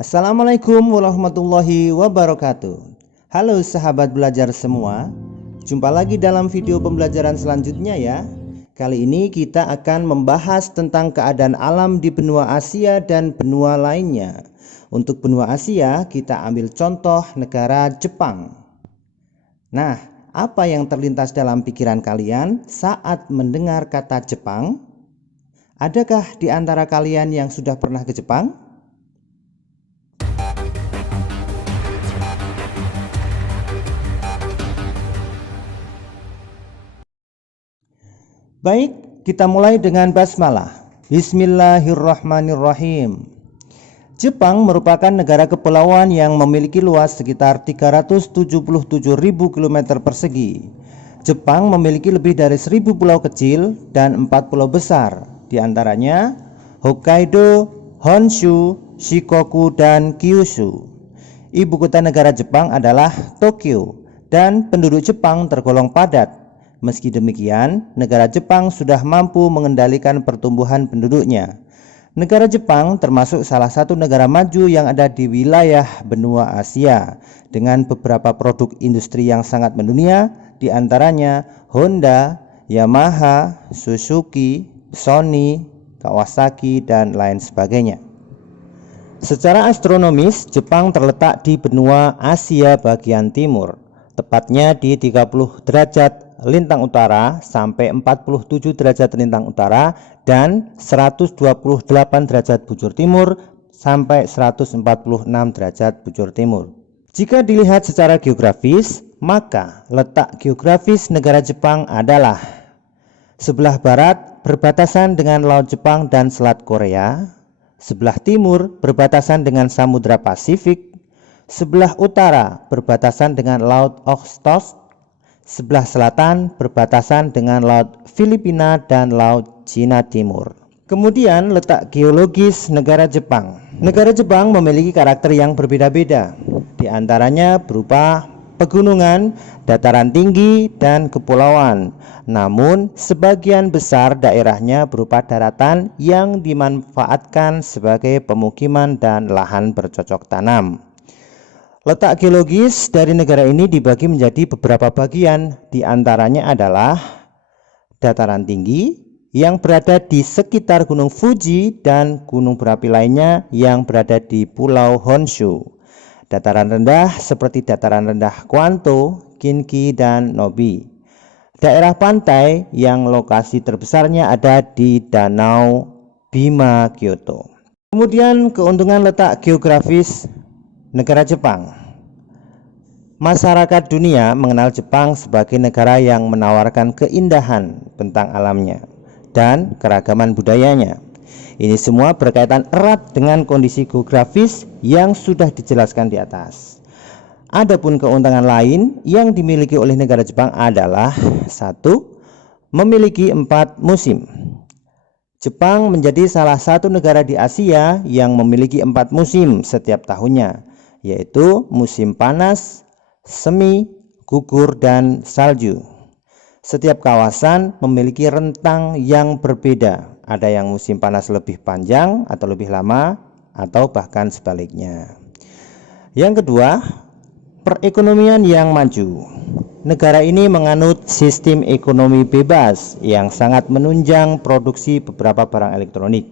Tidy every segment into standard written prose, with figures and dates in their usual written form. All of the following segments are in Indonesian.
Assalamualaikum warahmatullahi wabarakatuh. Halo sahabat belajar semua, jumpa lagi dalam video pembelajaran selanjutnya ya. Kali ini kita akan membahas tentang keadaan alam di benua Asia dan benua lainnya. Untuk benua Asia kita ambil contoh negara Jepang. Nah, apa yang terlintas dalam pikiran kalian saat mendengar kata Jepang? Adakah di antara kalian yang sudah pernah ke Jepang? Baik, kita mulai dengan basmalah. Bismillahirrahmanirrahim. Jepang merupakan negara kepulauan yang memiliki luas sekitar 377.000 km persegi. Jepang memiliki lebih dari 1.000 pulau kecil dan 4 pulau besar, di antaranya Hokkaido, Honshu, Shikoku, dan Kyushu. Ibu kota negara Jepang adalah Tokyo dan penduduk Jepang tergolong padat. Meski demikian, negara Jepang sudah mampu mengendalikan pertumbuhan penduduknya. Negara Jepang termasuk salah satu negara maju yang ada di wilayah benua Asia dengan beberapa produk industri yang sangat mendunia, di antaranya Honda, Yamaha, Suzuki, Sony, Kawasaki, dan lain sebagainya. Secara astronomis, Jepang terletak di benua Asia bagian timur, tepatnya di 30 derajat lintang utara sampai 47 derajat lintang utara dan 128 derajat bujur timur sampai 146 derajat bujur timur. Jika dilihat secara geografis, maka letak geografis negara Jepang adalah sebelah barat berbatasan dengan Laut Jepang dan Selat Korea, sebelah timur berbatasan dengan Samudra Pasifik, sebelah utara berbatasan dengan Laut Okhotsk, sebelah selatan berbatasan dengan Laut Filipina dan Laut Cina Timur. Kemudian letak geologis negara Jepang. Negara Jepang memiliki karakter yang berbeda-beda, di antaranya berupa pegunungan, dataran tinggi, dan kepulauan. Namun sebagian besar daerahnya berupa daratan yang dimanfaatkan sebagai pemukiman dan lahan bercocok tanam. Letak geologis dari negara ini dibagi menjadi beberapa bagian, di antaranya adalah dataran tinggi yang berada di sekitar Gunung Fuji dan gunung berapi lainnya yang berada di Pulau Honshu. Dataran rendah seperti dataran rendah Kwanto, Kinki, dan Nobi. Daerah pantai yang lokasi terbesarnya ada di Danau Bima, Kyoto. Kemudian keuntungan letak geografis negara Jepang. Masyarakat dunia mengenal Jepang sebagai negara yang menawarkan keindahan bentang alamnya dan keragaman budayanya. Ini semua berkaitan erat dengan kondisi geografis yang sudah dijelaskan di atas. Adapun keuntungan lain yang dimiliki oleh negara Jepang adalah 1. Memiliki 4 musim. Jepang menjadi salah satu negara di Asia yang memiliki 4 musim setiap tahunnya, yaitu musim panas, semi, gugur, dan salju. Setiap kawasan memiliki rentang yang berbeda. Ada yang musim panas lebih panjang atau lebih lama, atau bahkan sebaliknya. Yang kedua, perekonomian yang maju. Negara ini menganut sistem ekonomi bebas yang sangat menunjang produksi beberapa barang elektronik.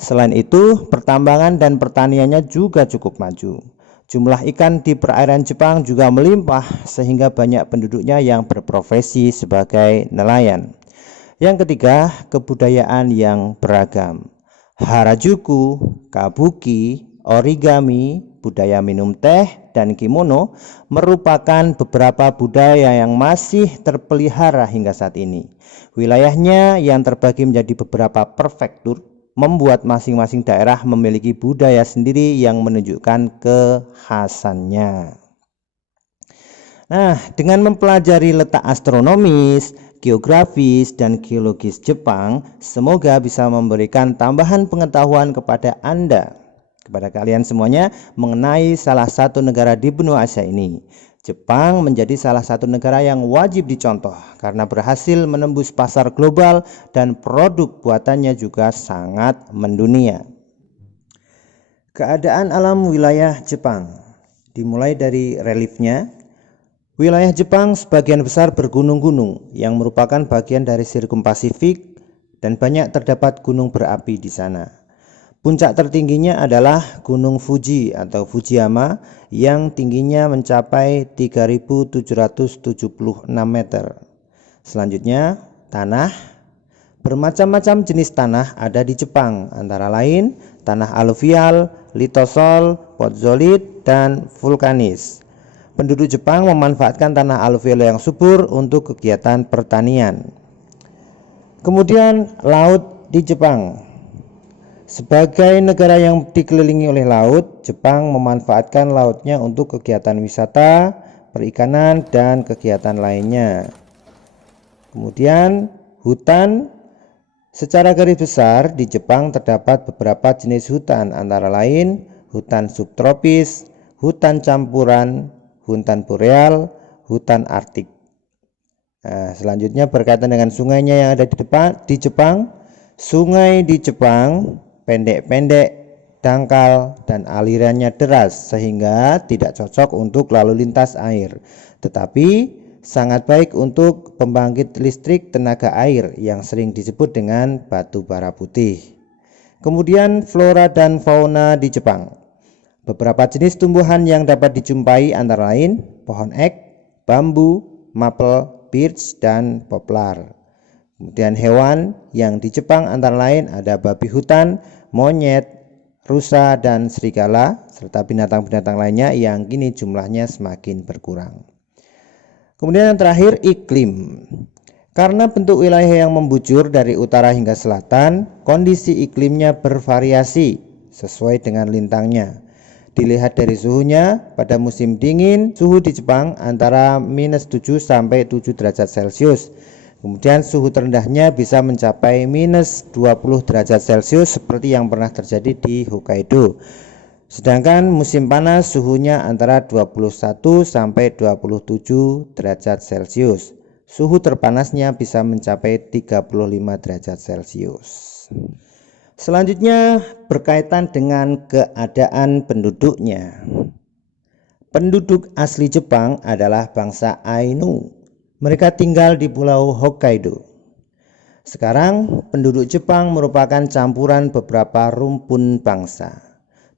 Selain itu, pertambangan dan pertaniannya juga cukup maju. Jumlah ikan di perairan Jepang juga melimpah sehingga banyak penduduknya yang berprofesi sebagai nelayan. Yang ketiga, kebudayaan yang beragam. Harajuku, kabuki, origami, budaya minum teh, dan kimono merupakan beberapa budaya yang masih terpelihara hingga saat ini. Wilayahnya yang terbagi menjadi beberapa prefektur membuat masing-masing daerah memiliki budaya sendiri yang menunjukkan kekhasannya. Nah, dengan mempelajari letak astronomis, geografis, dan geologis Jepang, semoga bisa memberikan tambahan pengetahuan kepada Anda, kepada kalian semuanya mengenai salah satu negara di benua Asia ini. Jepang menjadi salah satu negara yang wajib dicontoh karena berhasil menembus pasar global dan produk buatannya juga sangat mendunia. Keadaan alam wilayah Jepang dimulai dari reliefnya. Wilayah Jepang sebagian besar bergunung-gunung yang merupakan bagian dari sirkum Pasifik dan banyak terdapat gunung berapi di sana. Puncak tertingginya adalah Gunung Fuji atau Fujiyama yang tingginya mencapai 3.776 meter. Selanjutnya, tanah. Bermacam-macam jenis tanah ada di Jepang, antara lain tanah aluvial, litosol, potzolit, dan vulkanis. Penduduk Jepang memanfaatkan tanah aluvial yang subur untuk kegiatan pertanian. Kemudian laut di Jepang. Sebagai negara yang dikelilingi oleh laut, Jepang memanfaatkan lautnya untuk kegiatan wisata, perikanan, dan kegiatan lainnya. Kemudian hutan. Secara garis besar di Jepang terdapat beberapa jenis hutan, antara lain hutan subtropis, hutan campuran, hutan boreal, hutan arktik. Selanjutnya berkaitan dengan sungainya yang ada di Jepang. Sungai di Jepang pendek-pendek, dangkal, dan alirannya deras sehingga tidak cocok untuk lalu lintas air, tetapi sangat baik untuk pembangkit listrik tenaga air yang sering disebut dengan batu bara putih. Kemudian flora dan fauna di Jepang. Beberapa jenis tumbuhan yang dapat dijumpai antara lain pohon ek, bambu, maple, birch, dan poplar. Kemudian hewan yang di Jepang antara lain ada babi hutan, monyet, rusa, dan serigala, serta binatang-binatang lainnya yang kini jumlahnya semakin berkurang. Kemudian yang terakhir, iklim. Karena bentuk wilayah yang membujur dari utara hingga selatan, kondisi iklimnya bervariasi sesuai dengan lintangnya. Dilihat dari suhunya, pada musim dingin suhu di Jepang antara -7 sampai 7 derajat Celcius. Kemudian suhu terendahnya bisa mencapai -20 derajat Celcius seperti yang pernah terjadi di Hokkaido. Sedangkan musim panas suhunya antara 21 sampai 27 derajat Celcius. Suhu terpanasnya bisa mencapai 35 derajat Celcius. Selanjutnya berkaitan dengan keadaan penduduknya. Penduduk asli Jepang adalah bangsa Ainu. Mereka tinggal di Pulau Hokkaido. Sekarang penduduk Jepang merupakan campuran beberapa rumpun bangsa.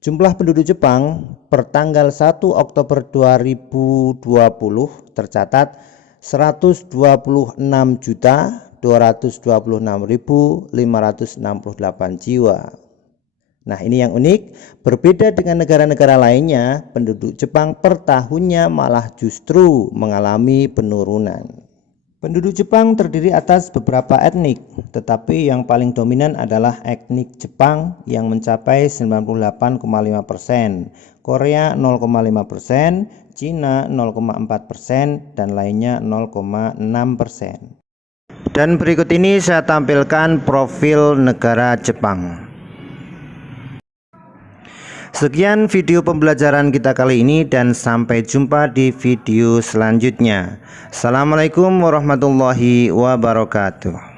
Jumlah penduduk Jepang per tanggal 1 Oktober 2020 tercatat 126.226.568 jiwa. Nah, ini yang unik, berbeda dengan negara-negara lainnya, penduduk Jepang per tahunnya malah justru mengalami penurunan. Penduduk Jepang terdiri atas beberapa etnik, tetapi yang paling dominan adalah etnik Jepang yang mencapai 98,5%, Korea 0,5%, Cina 0,4%, dan lainnya 0,6%. Dan berikut ini saya tampilkan profil negara Jepang. Sekian video pembelajaran kita kali ini dan sampai jumpa di video selanjutnya. Assalamualaikum warahmatullahi wabarakatuh.